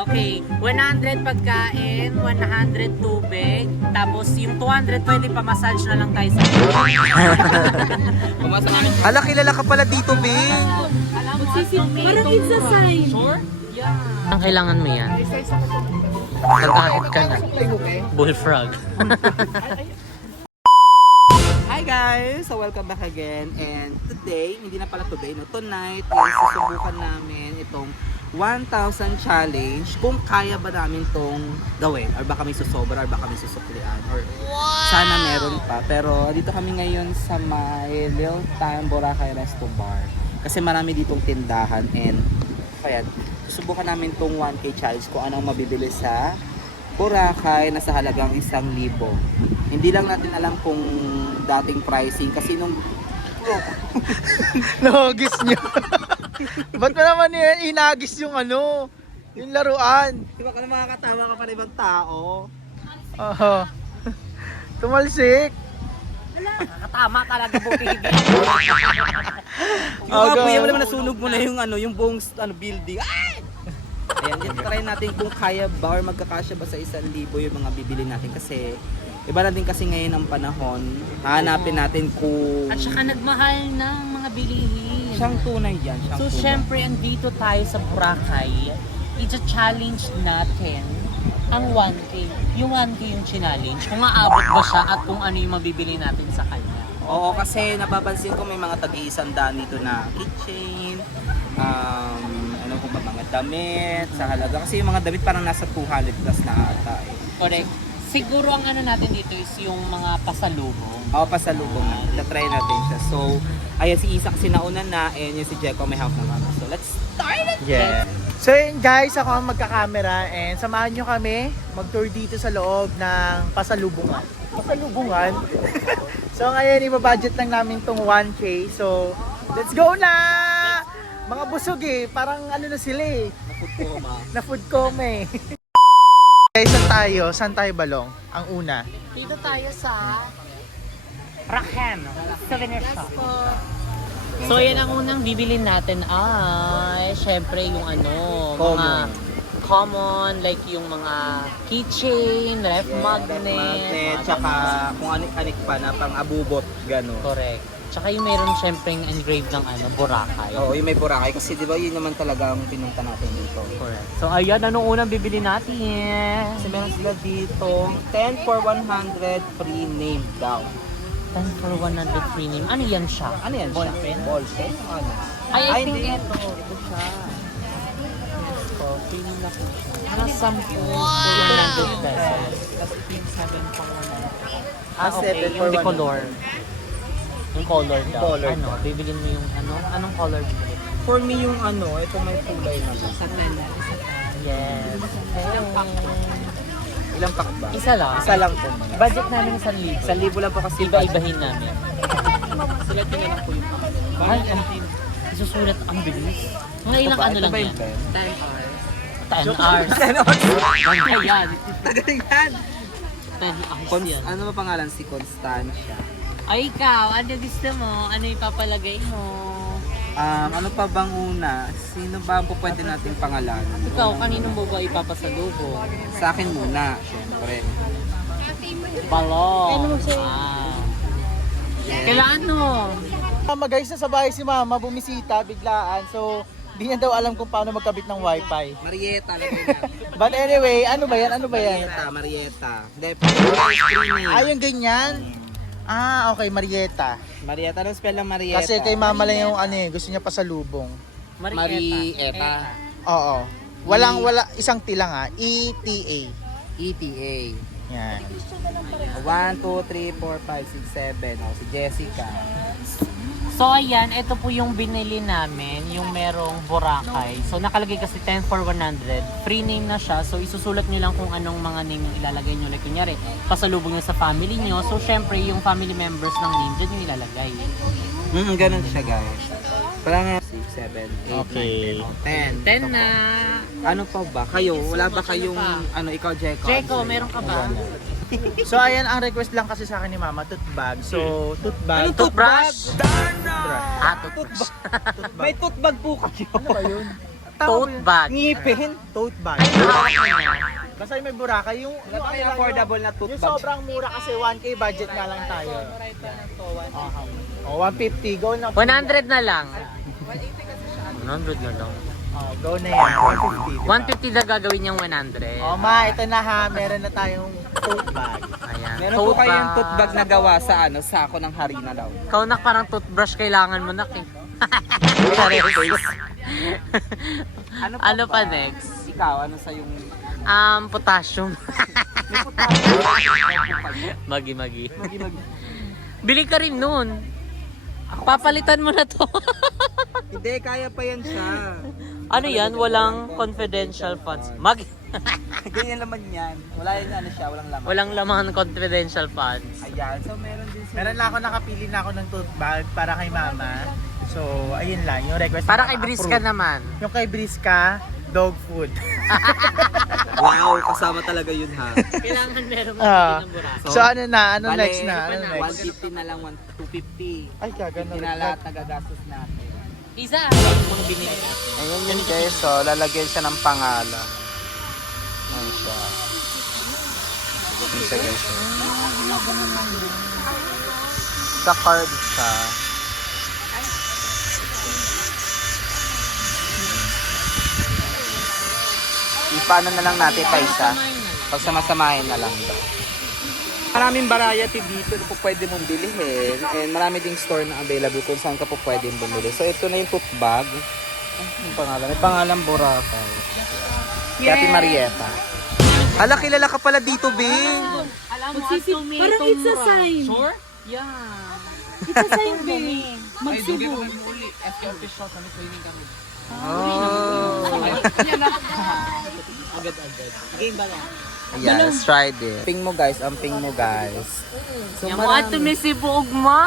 Okay, 100 pagkain, 100 tubig, tapos yung 200 pwede pa massage na lang tayo sa Pumasa namin. Ala, kilala ka pala dito, Bing. Alam mo, parang it's a sign. Sure? Yeah. Ang kailangan mo yan. Pagkakit ka na. Bullfrog. Hi guys! So welcome back again. And today, hindi na pala today, no? Tonight, is susubukan namin itong 1,000 challenge kung kaya ba namin tong gawin or baka may susobra or baka may susuklian or sana meron pa. Pero dito kami ngayon sa may Little Time Boracay Resto Bar kasi marami ditong tindahan and kaya susubukan namin tong 1K challenge kung anong mabibili sa Boracay na sa halagang 1,000. Hindi lang natin alam kung dating pricing kasi nung Nahagis niyo. Ba't mo naman inagis yung yung laruan? di ba ka na makakatawa ka pa ng ibang tao? Oo. Tumalsik. Nakatama talaga po pigil. Yung kapuya mo naman nasunog mo na yung buong building. Ay! Ayan, try natin kung kaya ba or magkakasya ba sa 1,000 yung mga bibili natin kasi iba na din kasi ngayon ang panahon. Hahanapin natin kung At saka nagmahal ng mga bilihin. siyang tunay yan. Siyang So tunay. syempre, andito tayo sa Boracay. I-challenge natin ang 1K. Yung 1K yung challenge. Kung aabot ba siya at kung ano yung mabibili natin sa kanya. Oo, kasi napapansin ko may mga tag-iisandaan dito na kitchen, ano kung ba mga damit, sa halaga. Kasi yung mga damit parang nasa 200 plus na ata eh. Correct. Siguro ang ano natin dito is yung mga pasalubong. Oo, pasalubong na. Try natin siya. So, ayan si Isak sinauna na and yung si Jeko may hawak na mama. So, let's start it! Yeah. So yun guys, ako ang magkakamera and samahan nyo kami mag-tour dito sa loob ng pasalubungan. Pasalubungan? So ngayon, ibabudget lang namin tong 1K. So, let's go na! Mga busog eh. Parang na sila eh. Na-food coma. Na food coma eh. Guys, saan tayo balong? Ang una. Dito tayo sa Rakan Souvenir Shop. So yan ang unang bibilin natin ay syempre yung mga common like yung mga keychain, ref magnet, tsaka kung anik-anik pa na pang abubot, gano'n. correct. Tsaka yung meron syempre yung engraved ng Boracay. Oo, yung may Boracay kasi di ba yun naman talaga ang pinunta natin dito. Correct. So ayan, anong unang bibili natin? Kasi meron sila dito 10 for 100 free name daw. 10 for 100 free name. Ano yan siya? Ano yan siya? Ballpen? Ballpen? Ano? Ay, I think hindi. ito. Ito siya. So, free name na po siya. Mga 10 for 100 pesos. Tapos ito yung 7 pang 100. Ah, okay. 7 for Yung 100. decolor. Yung color daw. Color Ano? daw. Bibilin mo yung Anong color bibili? For me yung ito may kulay na. Yes. Ilang pack ba? Isa lang. Isa lang po. Budget namin 1,000. 1,000 lang po kasi. Iba-ibahin namin. Sila tingnan po yung Ay, isusulat ang bilis. Mga ilang lang yan? 10 hours. 10 hours. 10 hours? Ayan. Tagaling yan. 10 hours yan. Ano ba pangalan? Si Constancia. Ay, ikaw, ano gusto mo? Ano ipapalagay mo? Ano pa bang una? Sino ba ang pwede nating pangalan? Ikaw, kaninong ba ipapasalubong? Sa akin muna, syempre. Balong. Ah. Kailangan mo. Mama guys, nasa bahay si mama, bumisita biglaan. So, di niya daw alam kung paano magkabit ng wifi. Marieta lang yan. But anyway, ano ba yan? Marieta. Hindi, Ah, yung ganyan? Ah, okay, Marieta. Marieta, anong spell ng Marieta? Kasi kay mama lang yung gusto niya pasalubong. Marieta. Oo. Wala, isang T lang E-T-A. ETA. Yan. 1, 2, 3, 4, 5, 6, 7. Si Jessica. So ayan, ito po yung binili namin, yung merong Boracay. So nakalagay kasi 10 for 100. Free name na siya. So isusulat nyo lang kung anong mga name yung ilalagay nyo. Like kunyari, pasalubong nyo sa family nyo. So syempre yung family members ng name, dyan yung ilalagay. Ganun siya guys. Parang 6, 7, 8, Okay. 9, 10. 10 na. Ano pa ba? Kayo? Wala ba kayong, ikaw, Jeko? Jeko, meron ka ba? So ayan, ang request lang kasi sa akin ni mama, tote bag. So, tote bag. Anong toothbrush? Ah, toothbrush. May toothbag po kayo. Ano ba yun? Tote bag. Ngipin? Tote bag. Hawak mo niya. Basta yung may Burakay, yung May affordable na tote yung bag. sobrang mura kasi 1K budget nga lang tayo. Oh, 150, go na. 100 na lang. 100 na lang. Oh, go na yan. 150. 150 na gagawin niyang 100. Oh, ma, ito na ha. Meron na tayong tote bag. Ayan. Meron po kayong tote bag na gawa sa sako ng harina daw. Ikaw nak parang toothbrush kailangan mo nak eh. Ano pa next? Ikaw, ano sa yung... Potassium. May potassium. Magi. Bili ka rin nun. Papalitan mo na to. Hindi, kaya pa yan siya. Ano yan? Walang confidential funds. Ganyan naman yan. Wala yan siya, walang laman. Walang laman confidential funds. Ayan, so meron din sila. Meron na ako, nakapili na ako ng tote bag para kay mama. So, ayun lang, yung request. Para na kay approve. Briska naman. Yung kay Briska, dog food. Wow, kasama talaga yun ha. Kailangan meron mo Ah. ng burako. So, ano na? Ano Bale, next na? Ano next? 150 na lang, 250. Ay, kagano. Hindi na lahat nagagastos natin. Isa, mga binili natin. Ayun yun guys, so lalagyan siya ng pangalan. Ayun siya. Ayun siya guys. Sa card siya. Ipaano na lang natin kaisa. Pagsamasamahin na lang daw. Maraming variety dito na po pwede mong bilhin. And marami ding store na available kung saan ka po pwede bumili. So ito na yung tote bag. Ang pangalan? May pangalan Boracay. Kaya Ate Marieta. Hala, kilala ka pala dito, Bing. Alam mo, Parang it's a sign. Sure? Yeah. It's a sign, babe. Magsibo. Oh. Agad-agad. Game ba lang? Ayan, let's try this. Ping mo guys, ang ping mo guys. So, Yung mga tumisibuog mo.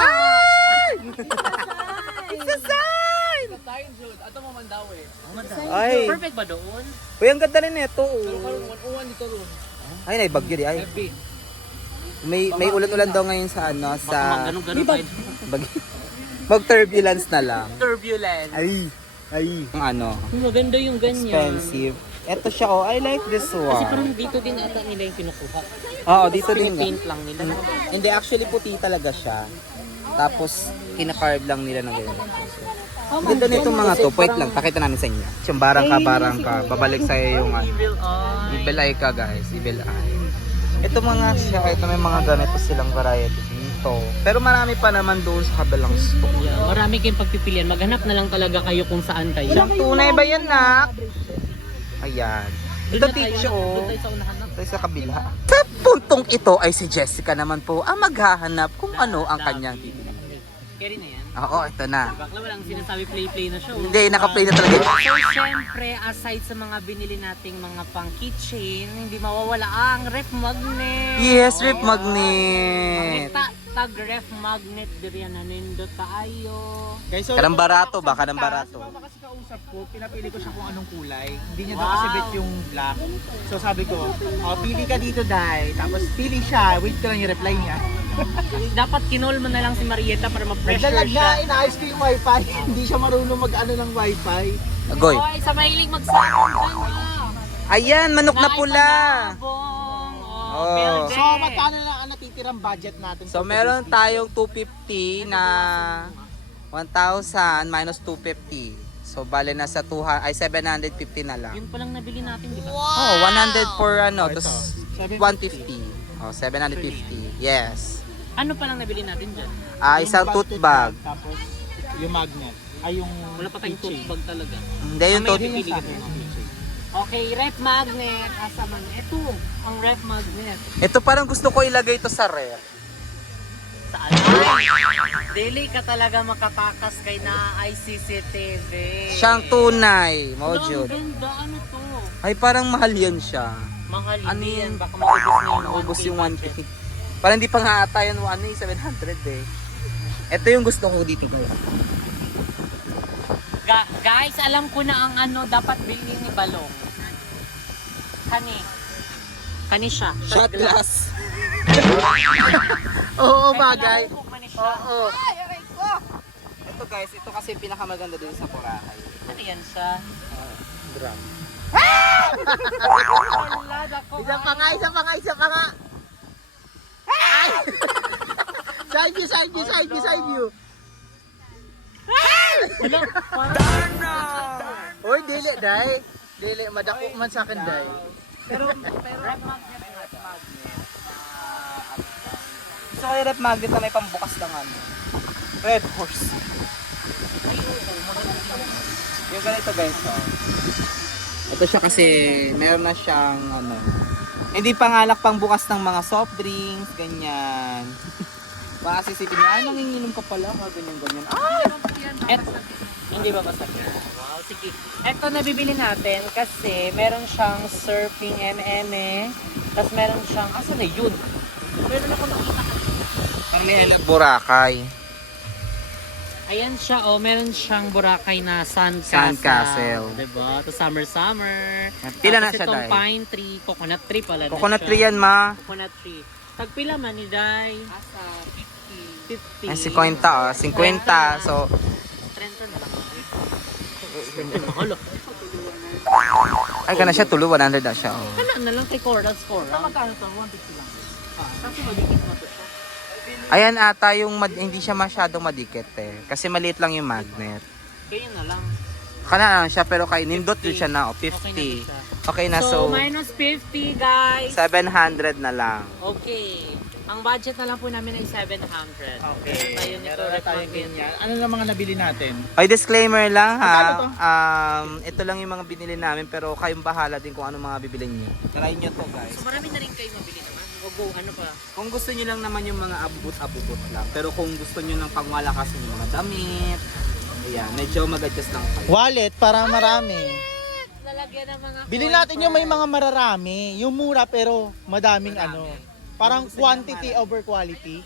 Ay, Perfect ba doon? uy, ang ganda rin ito. Ay, naibagyo di. Ay. May ulan-ulan daw ngayon sa sa Ganun-ganun pa. mag-turbulence na lang. Turbulent. Ay. Ang Maganda yung ganyan. expensive. Ito siya, oh, I like this Kasi parang one. dito din ata nila yung kinukuha. Oo, dito din. Paint lang nila. Hindi, actually puti talaga siya. Tapos, kinakarve lang nila ng ganyan. Ang ganda nitong mga to. Wait lang, pakita namin sa inyo. Yung barang ka. Babalik sa'yo yung Evil eye. evil eye ka, guys. Evil eye. Ito mga siya, ito may mga ganito silang variety dito. Pero marami pa naman doon sa kabilang store. Yeah, marami kayong pagpipilian. Maghanap na lang talaga kayo kung saan kayo. Siyang tunay ba yan, nak? Ayan. Ito, teacher, Doon oh. tayo sa unahan na. Tayo sa kabila. Sa puntong ito ay si Jessica naman po ang maghahanap kung ano ang kanyang pipili. Carry na yan. Oo, ito na. Bakla walang sinasabi play na show. Hindi, naka-play na talaga. So, syempre, aside sa mga binili nating mga pang kitchen, hindi mawawala ang ref magnet. Yes, rip magnet. Tag ref magnet diri na nindo tayo. Guys, so, Kanang barato ba? Kanang barato. Sumama kasi kausap ko, pinapili ko siya kung anong kulay. Hindi niya daw kasi bet yung black. So sabi ko, oh, pili ka dito, Day. Tapos pili siya, wait ko lang yung reply niya. Dapat kinol mo na lang si Marieta para ma-pressure Naglalag siya. na, inaayos ko yung wifi. Hindi siya marunong mag-ano ng wifi. Agoy. Oy, sa mahilig magsakong Ayan, manok na pula. Oh. Oh. So, magkano na ang natitirang budget natin? So, meron tayong 250 na 1,000 minus 250. So, bale na sa 750 na lang. Yun palang nabili natin, di ba? Oh, 100 for ano, Ito. tapos 750. 150. Oh, 750. Yes. Ano palang nabili natin dyan? Isang tote bag. Tapos, yung magnet. Ay, yung Wala pa tayong tote bag talaga. Hindi yung May tote. pipili ka din. Okay, ref magnet. Asa man? Ito, ang ref magnet. Ito parang gusto ko ilagay ito sa ref. Sa alay. Daily ka talaga makatakas kay na ICCTV. Siyang tunay, Ang Mojud. ganda, ano to? Ay, parang mahal yan siya. Mahal Ano din. yun? Baka maubos na yung Naubos 1K yung 1K. budget. Parang hindi pa nga ata yan 700 eh. Ito yung gusto ko dito. Guys, alam ko na ang ano dapat bilhin ni Balong. Kani siya. Shot glass. Oo, bagay. Oo. Ito guys, ito kasi pinakamaganda din sa Boracay. Ano yan siya? gram. Wala, dako. Isa pa nga, isa pa nga, isa pa nga. Ay! Side view, side view, side view, side view. Wala, parang Oy, dili, day. Dili, madako man sa akin, day. Pero rep magnet. Gusto ko yung rep magnet na may pambukas ng ano. Red horse. Yung ganito guys, oh. Ito siya kasi meron na siyang ano. Hindi pangalak pang bukas ng mga soft drinks, ganyan. Baka sisipin niya, ay nanginginom ka pala, ganyan. Hindi ba masakit? Wow, sige. Ito nabibili natin kasi meron siyang surfing MM, tapos meron siyang, asan na yun? Meron ako nakita kanina. Ang nilag Boracay. Ayan siya, oh, meron siyang Boracay na Sandcastle. Diba? Ito summer. Pila na Tapos siya, itong Day? pine tree, coconut tree pala na Coconut siya. tree yan, ma. Coconut tree. Tagpila man ni Day? Asa, 50. Ay, 50, oh. 50. So, 30 na lang. Mahalo. ay, gana siya, tulo, 100 na siya, oh. Ano na lang kay Coral Score? Magkano to? 150 lang. Kasi madikit na to siya. Ayan ata yung hindi siya masyadong madikit eh. Kasi maliit lang yung magnet. Kaya na lang. Kana lang siya pero kay nindot din siya na, oh, Okay na 50. siya. Okay na, So, so, minus 50 guys. 700 na lang. Okay. Ang budget na lang po namin ay 700. Okay. Meron tayo nito. Meron na tayong ganyan. Ano lang mga nabili natin? Ay, disclaimer lang Magkano to? ha. Ito lang yung mga binili namin pero kayong bahala din kung ano mga bibili niyo. Try nyo to guys. So, marami na rin kayo mabili naman. O go, ano pa? Kung gusto niyo lang naman yung mga abubot lang. Pero kung gusto niyo ng pangwalakas yung mga damit, ayan, medyo mag-adjust lang kayo. Wallet para marami. Lalagyan ng mga Bili natin yung may mga mararami. Yung mura pero madaming ano. Parang quantity over quality.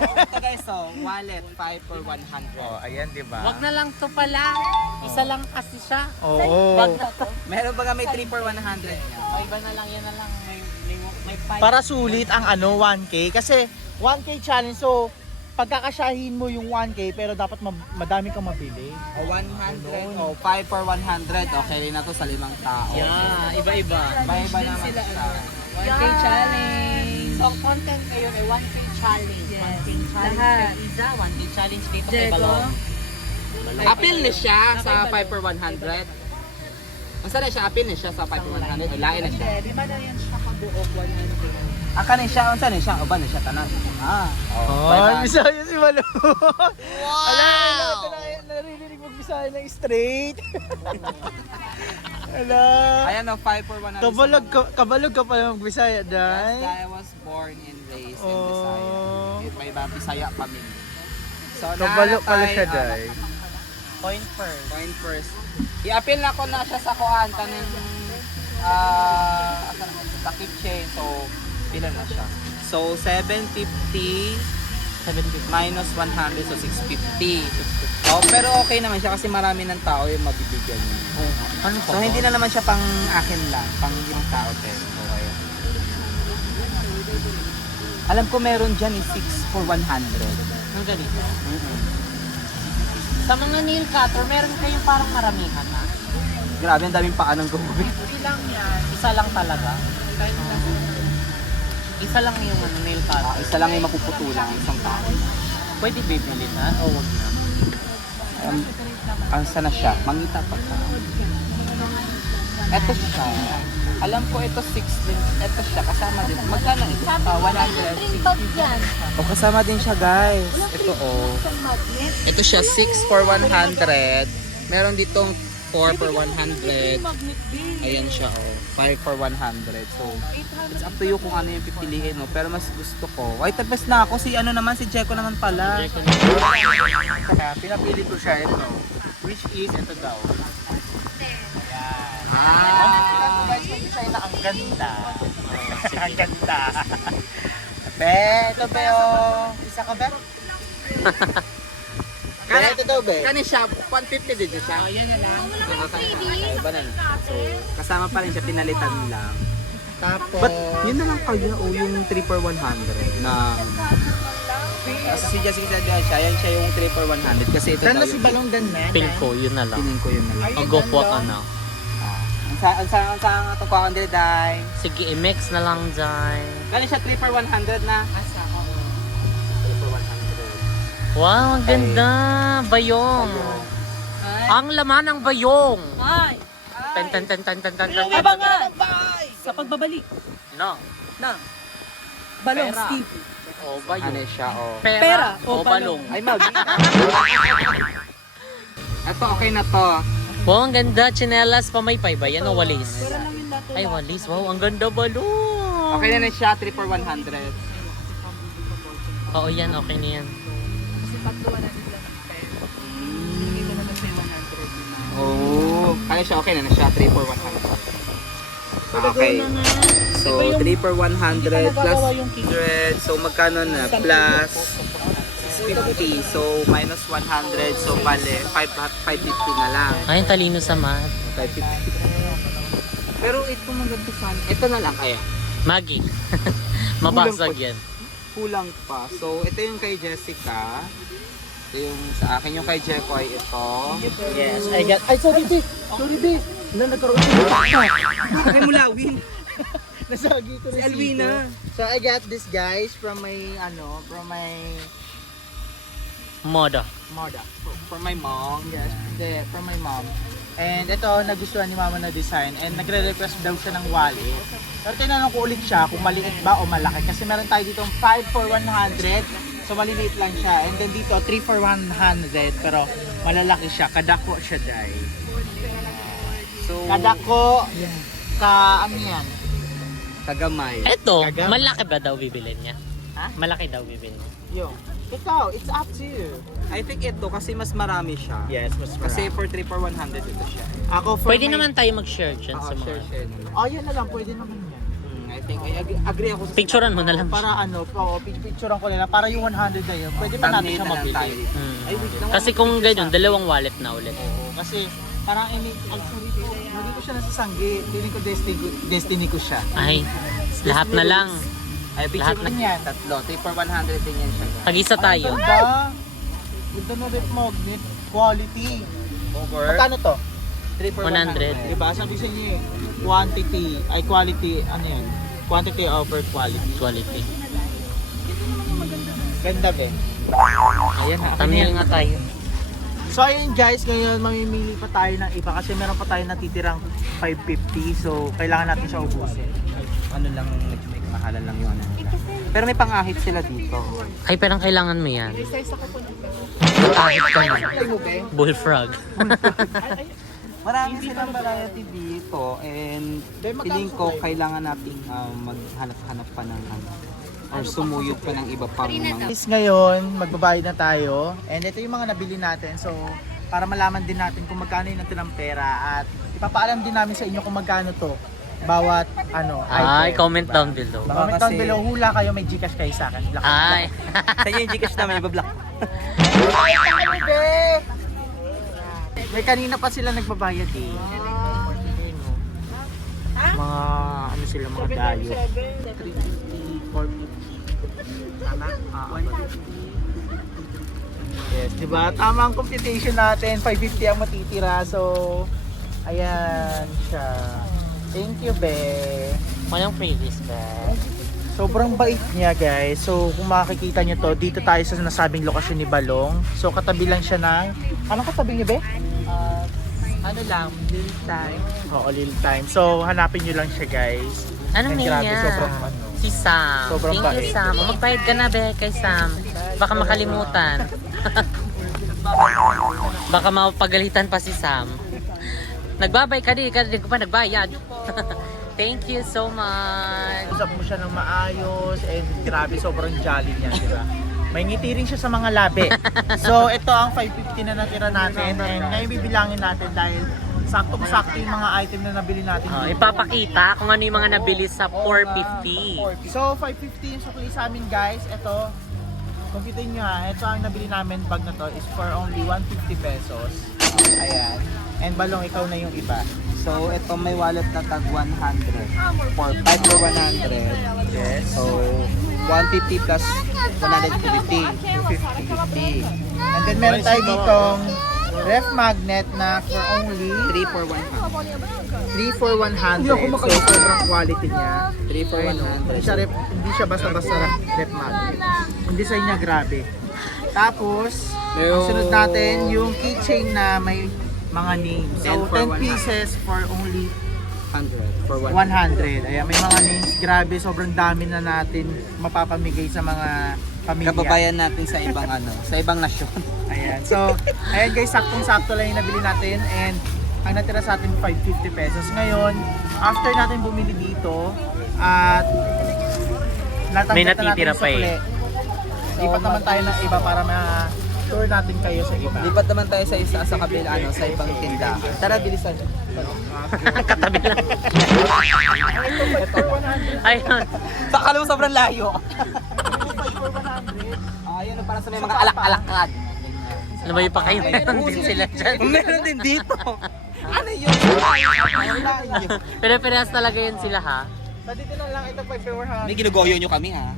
Ito guys, so, wallet 5 for 100. Oh, ayan, di ba? Wag na lang to pala. Isa lang kasi siya. Oo. Wag na to. Meron ba may 3 for 100 niya? O, iba na lang, yan na lang. May 5. Para sulit ang ano, 1K. Kasi 1K challenge. So, pagkakasyahin mo yung 1K pero dapat madami kang mabili. O 100, o 5 for 100. Okay rin na to sa 5 tao. Yeah, iba-iba. Iba-iba naman siya. 1K challenge. So, ang content ngayon ay 1K challenge. 1K challenge Lahat. kay Iza, 1K challenge kay Tokay Diego. Balong. Appeal na siya sa 5 for 100. Masa na siya, appeal na siya sa 5 for 100. O lain na siya. Di ba na yan siya kabuok 100? Aka na siya, unsa na siya? Uban na siya tanan. Oh, Bisaya si Malo. Wow! Ala, naririnig mo Bisaya ng straight. Ala. Ayan o, 5 for 100. Kabalog ka pala mag-Bisaya, Yes, Day. I was born and raised in Oh. Bisaya. May iba Bisaya kami. So, Kabalog pala siya, naatay, Day. Point first. Point first. I-appeal na ko na siya sa kuan kanang sa kitchen. So, pila na siya. So, 750 minus 100, so 650. Oh, pero okay naman siya kasi marami ng tao yung mabibigyan niya. Ano So, hindi na naman siya pang akin lang, pang ibang tao din. Okay. Alam ko meron dyan is 6 for 100. Ang ganito. Sa mga nail cutter, meron kayong parang maramihan na. Grabe, ang daming paa ng gumamit. Ilang yan? Isa lang talaga. Isa lang yung nail cutter. Isa lang yung mapuputulang isang tao. Pwede bibili na o wag na? Saan na siya? Mangita pa siya. Ito siya. Alam ko ito 6 din. Ito siya. Kasama din. Magkano ito? 100. O kasama din siya guys. Ito Ito siya 6 for 100. Meron ditong 4 for 100. Ayan siya 5 for 100. So, it's up to you kung ano yung pipiliin mo. Pero mas gusto ko. Ay, tapos na ako. Si ano naman, si Jeko naman pala. Kaya pinapili ko siya ito. Which is ito daw. Ah! Guys, may design na ang ganda. Ang ganda. Be, ito be oh. Isa ka be? Be, ito daw be. Kani siya, 150 din siya. Oh, yan na lang. Iba na. So, kasama pa rin siya, pinalitan lang. Tapos, But, yun na lang kaya, yung 3 for 100 na... Kasi si Jessica siya, yan siya yung 3 for 100. Kasi ito dan daw na si Balong dan na. Pin ko, yun na lang. Tingin ko yun na lang. O go po ka na. Ang sa ito ko ang day. Sige, i-mix na lang dyan. Galing siya 3 for 100 na. 3 for 100. Wow, ang ganda. Bayong. Ang laman ng bayong. Ay! Tan tan tan tan tan tan tan. Abangan! Sa pagbabalik No. na balong Pera. Steve. Oh, bayong. Ano siya, oh. Pera o o balong. Ay, mag. Ito, okay na to. Wow, ang ganda. Chinelas, pamaypay ba? Yan o walis? Pera namin lahat. Ay, walis. Wow, ang ganda balong. Okay na siya, 3 for 100. Oo, yan. Okay na yan. Oh, kaya siya, okay na siya, 3 for 100. Okay. So, 3 for 100 plus 100. So, magkano na? Plus 50. So, minus 100. So, bale, 550 na lang. Ay, ang talino sa math. 550. Pero ito maganda sana. Ito na lang kaya. Maggie. Mabasag yan. Kulang pa. So, ito yung kay Jessica. Ito yung sa akin. Yung kay Jeko ay ito. Yes, I got... Ay, sorry, babe. Sorry, babe. Nagkaroon siya. Ay, mulawin. Nasagi ko Si Alwina. So, I got this, guys, from my Moda. mother. For my mom. Yes, from my mom. And ito, nagustuhan ni mama na design. And nagre-request daw siya ng wallet. Pero tinanong ko ulit siya kung maliit ba o malaki. Kasi meron tayo dito 5 for 100. So, maliliit lang siya. And then dito, 3 for 100. Pero malalaki siya. Kadako siya, day. So, Kadako, ano yan? kagamay. Eto, Kagam. malaki ba daw bibilin niya? Ha? Malaki daw bibilin niya. Yung. Ikaw, it's up to you. I think ito kasi mas marami siya. Yes, mas Kasi for 3 for 100 ito siya. ako for Pwede my- naman tayo mag-share dyan Oo, sa mga... share na lang. Oh, yan na lang. Pwede naman yan. I think, I agree ako sa Picturean mo na lang. Para ano, picturean ko nila. Para yung 100 na yun. Pwede pa natin Thumbnail siya na lang tayo. mabili. Hmm. Ay, wait lang. Kasi kung ganyan, dalawang wallet na ulit. Oo, kasi parang hindi ko siya nasasanggi. Feeling ko destiny ko siya. Ay, lahat na lang. Ay, picture Lahat mo na- yan. Tatlo. 3 for 100 din yan siya. Tag-isa tayo. Ang ganda. Ganda na rin magnet. Quality. Over. Magkano to? 3 for 100. 100. Diba? Sabi sa inyo quantity, ay quality, ano yan? Quantity over quality. Quality. Ganda be. Ayan na. Thumbnail nga tayo. So ayun guys, ngayon mamimili pa tayo ng iba kasi meron pa tayo natitirang 550. So kailangan natin siya ubusin. Ano lang, make mahalan lang yung ano. Pero may pang-ahit sila dito. Ay, parang kailangan mo yan. Ahit ka na. Bullfrog. Marami silang variety dito and feeling ko kailangan nating maghanap-hanap pa ng ano or sumuyod pa ng iba pang mga Guys, ngayon magbabayad na tayo and ito yung mga nabili natin. So para malaman din natin kung magkano yung natirang pera at ipapaalam din namin sa inyo kung magkano to bawat ano Ay, item. comment down below. Comment down below, hula kayo, may Gcash kayo sa akin. Black. Ay. sa inyo yung Gcash namin ibablock. May kanina pa sila nagbabayad eh. Mga ano sila, mga dayo. 350, 450. Tama? Yes, di ba? Tama ang computation natin. 550 ang matitira. So, ayan siya. Thank you, be. Walang freebies ba? Sobrang bait niya, guys. So, kung makikita niyo to, dito tayo sa nasabing lokasyon ni Balong. So, katabi lang siya ng... Anong katabi niyo, be? Ano lang, little time. Oo, little time. So, hanapin niyo lang siya, guys. Anong And name grabe, niya? sobrang ano. Si Sam. Sobrang Thank you, bait. Sam. Magbayad ka na, be, kay Sam. Baka makalimutan. Baka mapagalitan pa si Sam. Nagbabay ka din ko pa nagbayad. Thank you so much. Usap mo siya ng maayos and grabe, sobrang jolly niya, di ba? May ngiti rin siya sa mga labi. So, ito ang 550 na natira natin and ngayon bibilangin natin dahil sakto-sakto yung mga item na nabili natin. Oh, dito. ipapakita kung ano yung mga nabili sa 450. So, 550 yung sukli sa amin, guys. Ito, computin nyo ha. Ito ang nabili namin bag na to is for only 150 pesos. Ayan. And Balong, ikaw na yung iba. So, ito may wallet na tag 100. For 5 for 100. Yes. So, 150 plus 150. 250. And then meron tayo ditong Ref magnet na for only 3 for 100. 3 for 100. So, sobrang quality niya. 3 for Ayun, 100. hindi siya basta-basta ref magnet. Yung design niya grabe. Tapos, ang sunod natin yung keychain na may mga names. So, 10 for 10 pieces for only 100 for 100. 100. Ayan, may mga names. Grabe, sobrang dami na natin mapapamigay sa mga pamilya. Kababayan natin sa ibang sa ibang nasyon. Ayan. So, ayan guys, saktong-sakto lang yung nabili natin and ang natira sa atin 550 pesos. Ngayon, after natin bumili dito at May natanggap na natitira natin pa eh. sukli. Lipat naman tayo ng iba para ma-tour natin kayo sa iba. Lipat naman tayo sa isa sa kabila sa ibang tindahan. Tara, bilisan. Katabi lang. Ayun. Baka naman sobrang layo. Ayun, para sa may mga alak-alakad. Lumayo pa kayo. Meron din sila dyan. Meron din dito. Ano yun? Pero parehas talaga yun sila ha. So, dito na lang ito 5 for 100. May ginugoyo nyo kami ha.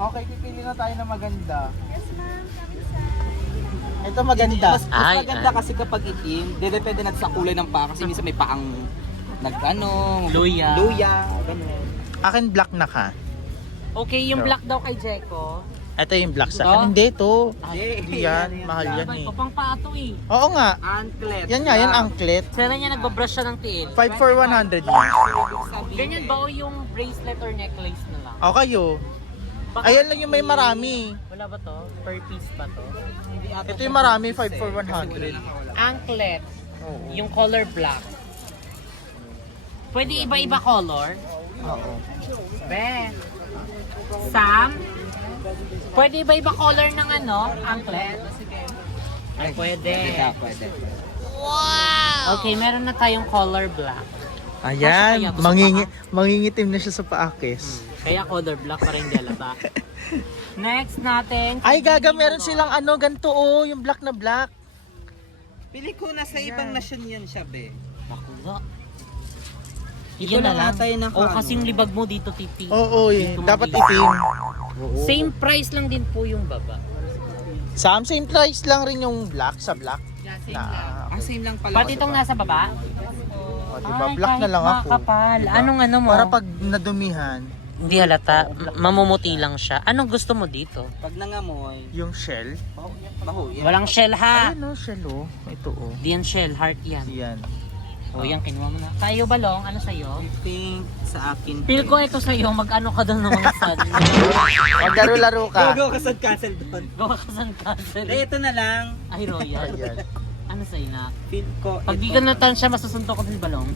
Okay, pipili na tayo na maganda. Ito maganda. Mas Ay, maganda ay. kasi kapag itim, depende natin sa kulay ng paa kasi minsan may paang Luya. luya, ganun. Akin black na ka. Okay, yung black daw kay Jeko. Ito yung black sa Ito? akin. Hindi, ito. Ay, Hindi yan. Mahal yan eh. Ito pang pato eh. Oo nga. Anklet. Yan nga, yan anklet. Sana niya nagbabrush siya ng tiil. 5 for 100 yan. Ganyan ba o yung bracelet or necklace na lang? O kayo. Baka- Ayan lang yung may marami. Wala ba to? Per piece ba to? Ito yung marami, 5 for 100. Anklet. Yung color black. Pwede iba-iba color? Oo. Be. Sam? Pwede iba-iba color ng anklet? Ay, pwede. Pwede. Okay, meron na tayong color black. Ayan, Gusto pa mangingitim na siya sa paakis. Kaya color black para hindi halata. Next natin. Ay, gaga, meron silang ganito yung black na black. Pili ko na sa ibang nasyon yan siya, be. Bakula. Ito Yan na lang lang. ata yung O kasing libag mo dito, titi. Oo, Dito dapat mabilis. itim. Same price lang din po yung baba. Sam, same price lang rin yung black sa black. Na, Same lang pala. Pati itong nasa baba? o, diba, black na lang ako. Makapal. Diba? Anong mo? Para pag nadumihan, Hindi halata. Mamumuti lang siya. Anong gusto mo dito? Pag nangamoy, yung shell. baho yan. Walang shell ha. Ayun shell Ito Di yan shell. Heart yan. Yan. O yan, kinuha mo na. Tayo balong, ano sa'yo? Pink sa akin. Feel ko ito sa'yo, mag-ano ka doon ng mga sun. Maglaro-laro ka. Go, kasad cancel doon. Gawa ka sa castle. Ito na lang. Ay, royal. Ayan. Ano sa'yo na? Feel ko Pag di ka natan siya, masusunto ko din balong.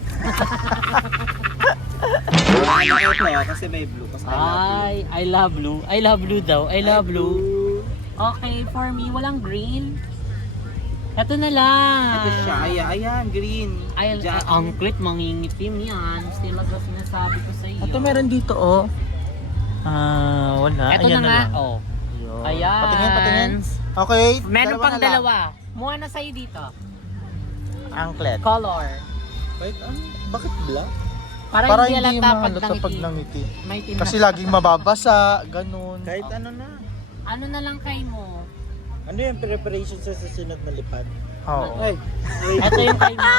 ito kasi may blue. Kasi Ay, I love blue. I love blue daw. I love blue. Okay, for me, walang green. Ito na lang. Ito siya. Ayan, green. Ay, Jack. angklit, mangingitim yan. Still ang sinasabi ko sa iyo. Ito meron dito wala. Ito na nga. Oh. Ayun. Ayan. Patingin. Okay. Meron pang na lang. dalawa. Mukha na sa'yo dito. Anklet. Color. Wait, bakit black? Para hindi halata pag mahalata pag nangiti. nangiti. May team Kasi na. laging mababasa, ganun. Kahit ano na. Ano na lang kay mo? Ano yung preparation sa susunod na lipad? Oo. Ay. Ito yung kay mo.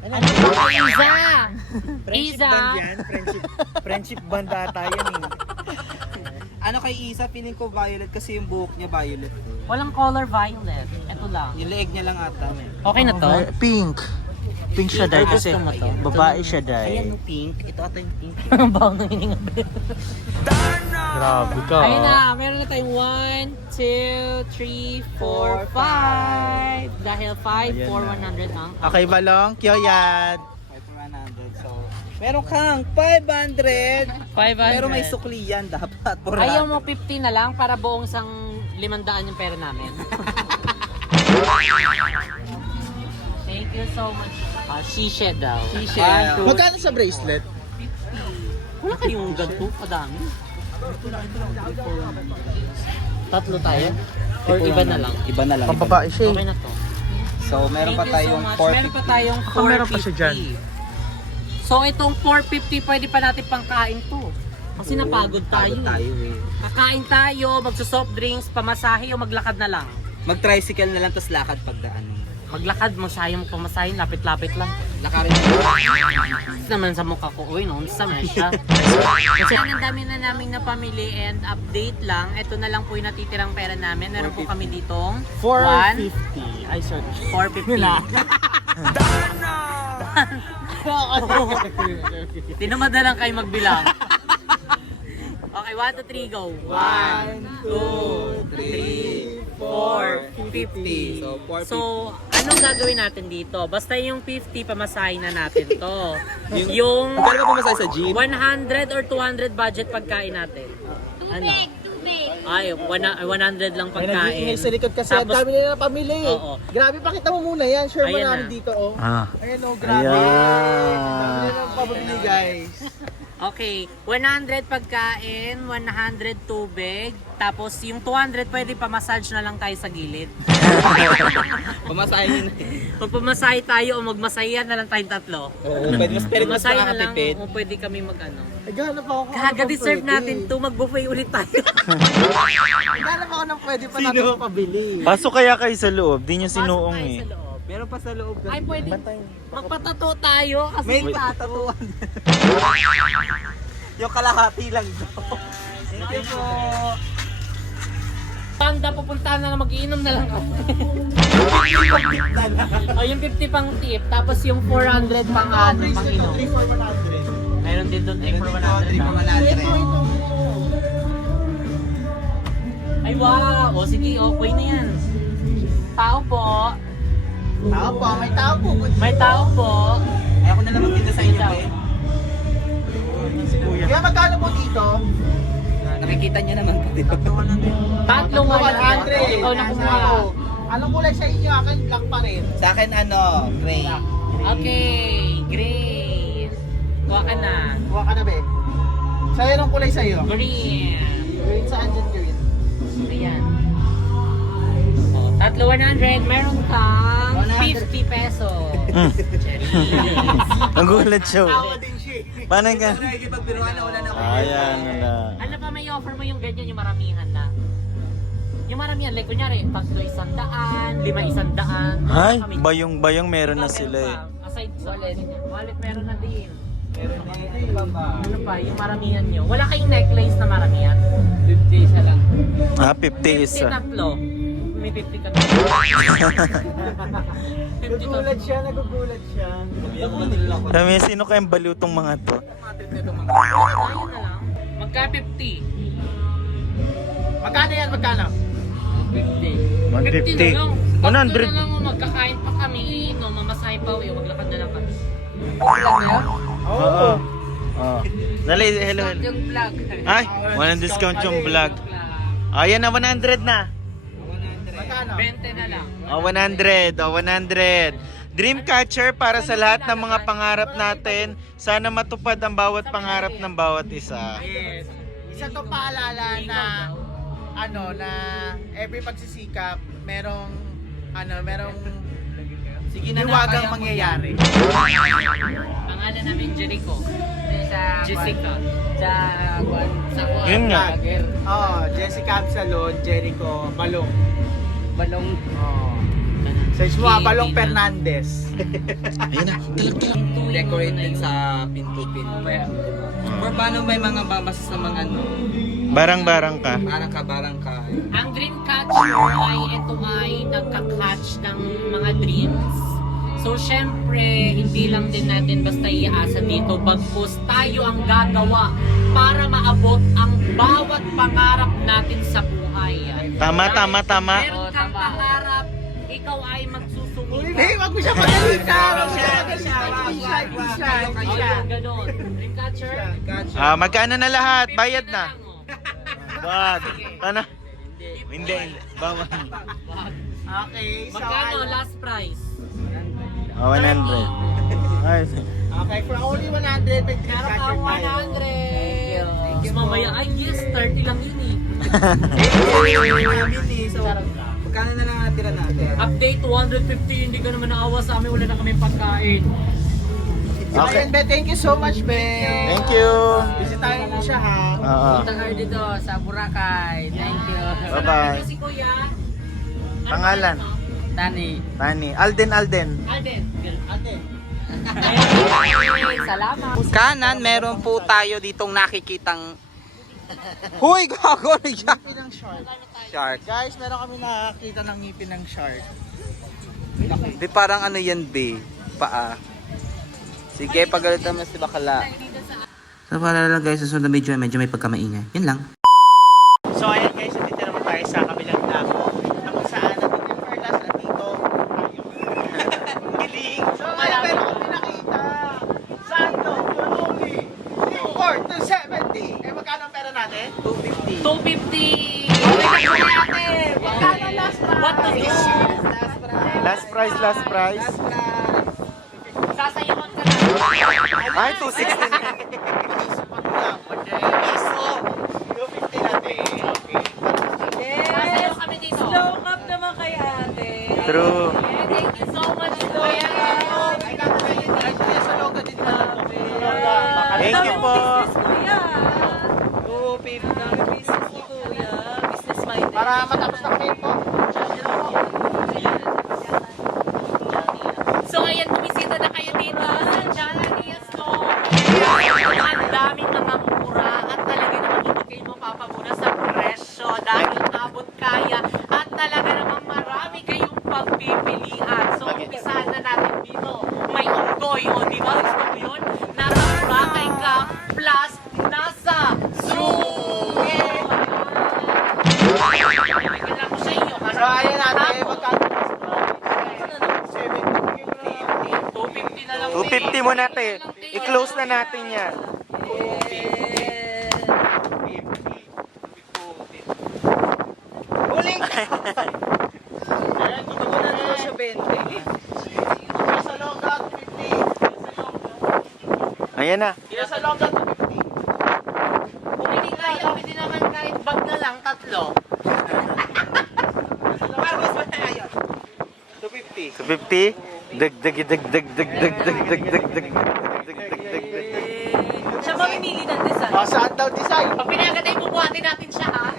Ano ba kay Iza? Friendship Iza. band yan. Friendship band ata yan eh. Ano kay Isa, feeling ko violet kasi yung buhok niya violet. Walang color violet. Ito lang. Yung leeg niya lang ata. Okay na to? Pink. Pink siya dahil Ay, kasi gusto mo to? babae siya dahil. Ayan yung pink. Ito ata yung pink. Ang bago ng hininga. Grabe ka. Ayun na, meron na tayong 1, 2, 3, 4, 5. Dahil 5 for 100 ang. Okay, Balong. Kyoyan. 500. So, meron kang 500. 500. Pero may sukli yan dapat. Ayaw mo 50 na lang para buong isang 500 yung pera namin. Thank you so much. Shisha daw. Shisha. Magkano sa bracelet? Wala kayong ganito, kadami. Tatlo tayo? Or iba na lang? Iba na lang. Pambabae siya Okay na to. So, meron pa Thank you tayong so much. 450. Meron pa tayong 450. Meron pa siya dyan. So itong 450 pwede pa natin pangkain to. Kasi napagod tayo. Pagod tayo eh. Kakain tayo, magso-soft drinks, pamasahe o maglakad na lang. Mag-tricycle na lang, tapos lakad pagdaan. Maglakad mo, sayang pamasahin, lapit-lapit lang. Lakarin mo. Naman sa mukha ko, uy, noon sa siya. Kasi ang dami na namin napamili and update lang. Ito na lang po yung natitirang pera namin. Meron po kami ditong 450. Ay, sorry. 450. Tinamad na lang kayo magbilang. Okay, 1, 2, 3, go. 1, 2, 3, 4, 50. So, 450. So, anong gagawin natin dito? Basta yung 50, pamasahin na natin to. Yung Magkano ba pumasay sa jeep? 100 or 200 budget pagkain natin. Ano? Ay, 100 lang May pagkain. nag-iingay sa likod kasi ang Tapos- dami nila pamili. Oo. Grabe, pakita mo muna yan. Share mo Ayan namin na. dito, oh. Ah. Ayan, oh, grabe. Ayan. Dami nila pabili, guys. Okay, 100 pagkain, 100 tubig, tapos yung 200 pwede pa-massage na lang tayo sa gilid. Pamasahin yun. Pagpamasahe tayo o magmasahihan na lang tayong tatlo. Oo, pwede mas pero mas Pamasahe na lang makakatipid. o pwede kami mag-ano. Naghanap ako kung ano Kaga-deserve pang pwede. natin to, mag-buffet ulit tayo. Naghanap ako ng pwede pa natin pabili. Pasok kaya kayo sa loob, di nyo Pasok sinuong tayo eh. sa loob. Meron pa sa loob. Ay, pwede. Magpatato tayo kasi May patatuan. Yung kalahati lang daw. Thank you po. Panda, pupuntahan na lang, mag-iinom na lang kami. O, yung 50 pang tip, tapos yung 400 pang ano, pang inom. 3 for 100. Meron din doon 3 for 100. Ito, ito. Ay, wow! O, sige, okay na yan. Tao po. Tao po, may tao po. May tao po. Ay, ako na lang magtinda sa inyo, eh. Kaya magkano po dito? Nakikita niyo naman po, di ba? Tatlong 100. Ikaw na kumuha. Anong kulay sa inyo? Akin black pa rin. Sa akin, ano, gray. Okay, green. Kuha ka na. Kuha ka na, be. Sa'yo, anong kulay sa'yo? Green. Green, saan dyan green? Ayan. O, tatlo 100. Meron kang 100. 50 pesos. Hmm. Cherry. Nagulat siya. din siya. Paano ka? Nakikipagbiruan na wala na ako. Ayan na. Ano pa may offer mo yung ganyan, yung maramihan na? Yung maramihan, like kunyari, tatlo 100, 5 100. Ay, bayong-bayong meron na sila eh. Aside sa wallet meron na din. Meron na yun. Ano ba? Ano pa, yung maramihan nyo? Wala kayong necklace na maramihan? 50 isa lang. Ah, 50 isa. 50 tatlo. May 50 ka na. 50 Nagugulat siya, nagugulat siya. Ako manila ko. Sabi, sino kayang baliw tong mga to? Ayun na lang. Magka 50. Magkano yan, magkano? 50. 150. 50 na lang. 100. Tatlo na lang, magkakain pa kami. No, mamasahe pa, maglakad na lang kami. Oo. Oh. Dali, hello, hello. Yung vlog. Ay, walang discount yung vlog. Ayan na, 100 na. Magkano? 20 na lang. Oh, 100. Oh, 100. Dreamcatcher para sa lahat ng mga pangarap natin. Sana matupad ang bawat pangarap ng bawat isa. Yes. Isa to paalala na na every pagsisikap merong Sige na, hiwagang kaya mo mangyayari. Pangalan namin Jericho. Jessica. Sa Yun nga. Oh, Jessica Absalon, Jericho, Balong. Balong. Oh. Search mo Balong Fernandez. Ayun na. decorate din sa pinto-pinto. Or paano may mga masasamang ano, Barang-barang ka. barangka. Ang dream catcher ay ito ay nagka-catch ng mga dreams. So syempre, hindi lang din natin basta iaasa dito. Bagkus tayo ang gagawa para maabot ang bawat pangarap natin sa buhay. Tama, tama, tama. Meron kang pangarap, ikaw ay magsusumikap. Hey, wag mo siya pagalitan. Ayun, ganon. Dream catcher? Ah, magkano na lahat? Bayad na. Wag. Ano? Hindi. Bawal. Okay, so Magkano last price? Oh, 100. Ay. Okay, for only 100 may Meron catcher kang tayo. 100. Tapos mamaya, ay yes, 30 lang yun eh. So, magkano na lang natira natin? Update 250, hindi ka naman naawa sa amin, wala na kami pagkain. So, Okay. ayun, Be, thank you so much, Be. Thank you. Bisitahin mo siya, ha? Oo. Punta kayo dito sa Boracay. Thank you. Bye-bye. Si Kuya. Pangalan? Tani. Tani. Alden. Alden. Alden. Salamat. Kanan, meron po tayo ditong nakikitang... Huy, gago! Ngipin ng shark. Shark. Guys, meron kami nakakita ng ngipin ng shark. Di parang ano yan, be? Paa. Sige, pagalitan mo si Bakala. So, para lang guys, sa sunod na medyo may pagkamaingay. Yan lang. So ayan guys, nandito naman tayo sa kabilang dako. Na kung saan nandito yung Perlas at dito Giling. So ngayon meron kami nakita. Saan to? Yunuli. 4 to 70. Eh magkano ang pera natin? 250. 250. Magkano last price? What to do? Last price. Sasayawan ka na. Ay, 260. Sasayaw kami dito. Slow cup naman kay ate. True. Thank you so much, Kuya. Thank you po. Kuya. Dami business ni Kuya. Business minded. Para matapos na kami po. So ayan, bumisita na kayo dito sa Jollibee Store. Ang daming namamura at talaga naman hindi kayo mapapamura sa presyo dahil abot kaya at talaga naman marami kayong pagpipilian. So umpisahan na natin dito. May unggoy, o di ba? Gusto mo yun? Nasa Boracay ka plus nasa Zoo! Bigyan ko sa inyo. So ayan natin, Hapon. magkano? 250 na lang. 250 mo natin. I-close na natin yan. Huling! Ayan, dito ko na naman siya 20. Sa Longga, 250. Ayan na. Sa Longga, 250. Kung hindi kaya, pwede naman kahit bag na lang, tatlo. Marcos, ba tayo? 250. 250. Dag. Siya mamimili ng design. O, saan daw design? Pag pinagatay, bubuhatin natin siya, ha?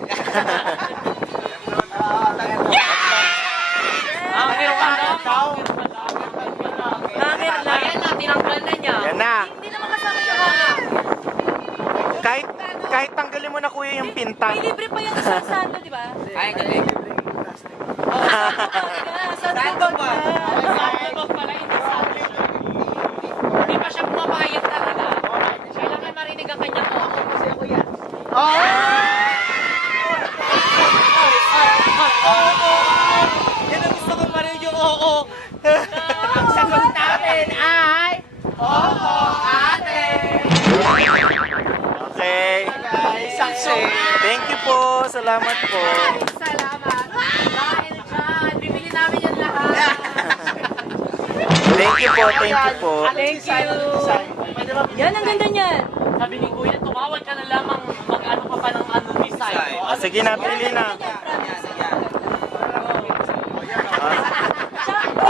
Hanger pa lang. Hanger lang. Ayan na, tinanggal na niya. Yan na. Hindi naman kasama yung hanger. Kahit tanggalin mo na kuya yung pinta. May libre pa yung isang sando, di ba? Ay, galing. Sando ba? Sandbag pala, hindi sandbag. Hindi pa siya pumabayad talaga. Kailangan marinig ang kanya ko. Yan ang gusto kong marinig yung oo. Ang sagot natin ay... Oo, ate! Okay. Guys, success. Thank you po. Salamat po. Salamat! Dahil dyan, bibili namin yan lahat. Thank you po. Thank you! Pwede ba? Yan, ang ganda niyan. Sabi ni Kuya, tumawag ka na lamang mag-ano ka pa ng ano design. Ah, sige na, pili na. Siya, ito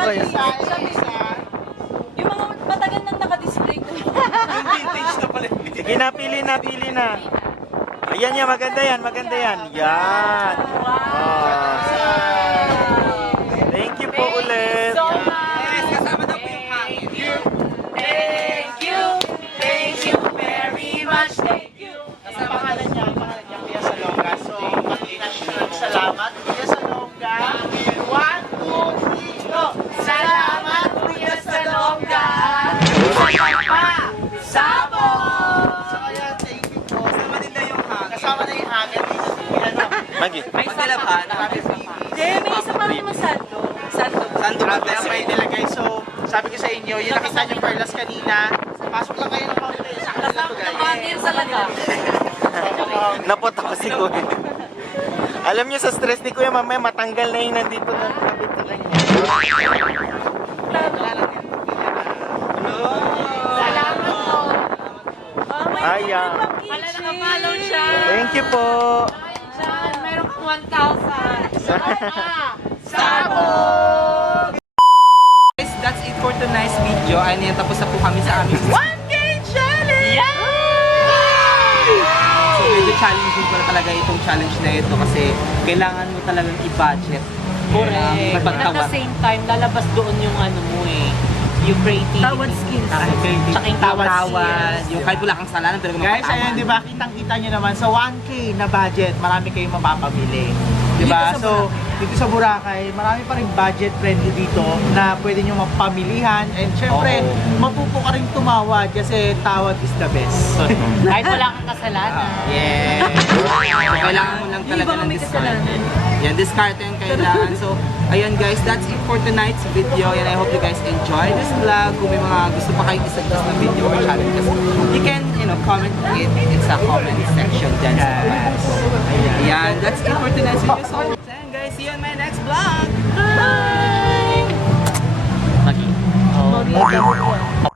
quiz. Ay, design. Yung mga matagal nang nakadisplay ko. Vintage na pala. Sige na, pili na. Ayan yan, maganda yan. Yan. Ah. Thank you po ulit. So much! Kasama daw po yung hangin. Thank you very much. Thank you. Ang pangalan niya Kuya Salonga. So, maraming salamat. Kuya Salonga. 1, 2, 3, go! Salamat, Kuya Salonga! Sabon! So, ayan, thank you po. Kasama din daw yung hangin. Kasama na yung hangin dito sa ano. Magi. May Magdalaban. Jay, may isa pa rin naman sando. Sando. Sando ba Kaya may nilagay. So, sabi ko sa inyo, yung nakita niyo Perlas kanina, pasok lang kayo ng konti. Sa kanila to guys. Hangin talaga. Napot ako si Kuya. Alam niyo sa stress ni Kuya, mamaya matanggal na yung nandito na kapit sa kanya. Salamat po. May Ayan. Wala nakapalaw siya. Thank you po. Diyan, meron kang 1,000. Sabon! Guys, that's it for tonight's video. Ayun, tapos na po kami sa aming 1K challenge! Yeah! So, medyo challenging ko na talaga itong challenge na ito kasi kailangan mo talagang i-budget. Correct. At Pagtawa. the same time, lalabas doon yung ano mo yung creativity. Tawad skills. Tsaka yung tawad Tawad. skills. Yung kahit wala kang salanan pero Guys, ayan, di ba, kitang-kita nyo naman, sa 1K na budget, marami kayong mapapabili. Di ba? Dito sa So, dito sa Boracay, marami pa rin budget friendly dito na pwede nyo mapamilihan. And syempre, mapupo ka rin tumawad kasi tawad is the best. Kahit wala kang kasalanan. Yes. So, kailangan mo lang Yung talaga iba ng may discard. kasalanan. Yan, discard yung kailangan. So, ayun guys, that's it for tonight's video. And I hope you guys enjoy this vlog. Kung may mga gusto pa kayong isa-isa na video or challenges, you can, comment it sa comment section dyan sa baba. Ayan, that's it for tonight's video. So, then guys, see you on my next vlog. Bye! Magi. Oh,